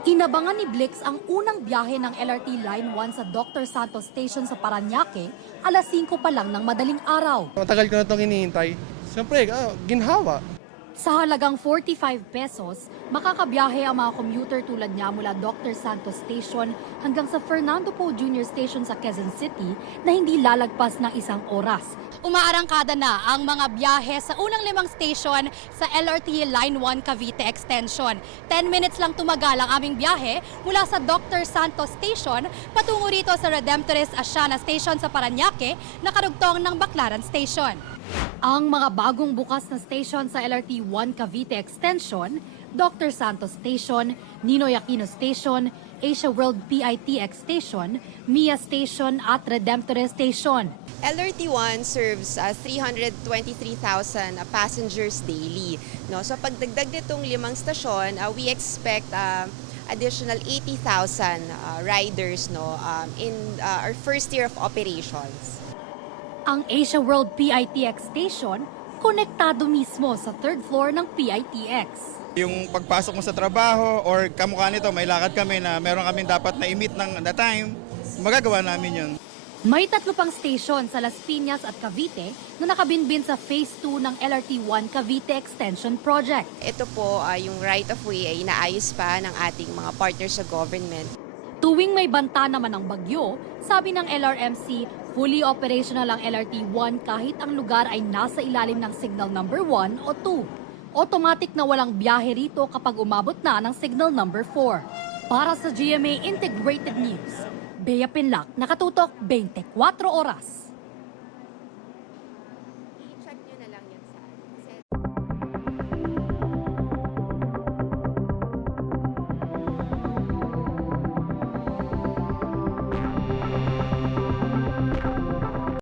Inabangan ni Blix ang unang biyahe ng LRT Line 1 sa Dr. Santos Station sa Parañaque, alas 5 pa lang ng madaling araw. Matagal ko na itong hinihintay. Siyempre, ginhawa. Sa halagang 45 pesos, makakabiyahe ang mga commuter tulad niya mula Dr. Santos Station hanggang sa Fernando Poe Jr. Station sa Quezon City na hindi lalagpas ng 1 oras. Umaarangkada na ang mga biyahe sa unang 5 station sa LRT Line 1 Cavite Extension. 10 minutes lang tumagal ang aming biyahe mula sa Dr. Santos Station patungo rito sa Redemptorist Asiana Station sa Parañaque na karugtong ng Baclaran Station. Ang mga bagong bukas na station sa LRT 1 Cavite Extension, Dr. Santos Station, Ninoy Aquino Station, Asia World PITX Station, MIA Station at Redemptorist Station. LRT1 serves 323,000 passengers daily. No? So pagdagdag nitong 5 stasyon, we expect additional 80,000 riders in our first year of operations. Ang Asia World PITX Station, konektado mismo sa 3rd floor ng PITX. Yung pagpasok mo sa trabaho or kamukha nito, may lakad kami na meron kami dapat na i-meet ng the time, magagawa namin yun. May 3 pang station sa Las Piñas at Cavite na nakabinbin sa Phase 2 ng LRT 1 Cavite Extension Project. Ito po, yung right-of-way ay inaayos pa ng ating mga partners sa government. Tuwing may banta naman ng bagyo, sabi ng LRMC, fully operational ang LRT 1 kahit ang lugar ay nasa ilalim ng signal number 1 o 2. Automatic na walang biyahe rito kapag umabot na ng signal number 4. Para sa GMA Integrated News, Bea Pinlac, nakatutok 24 oras.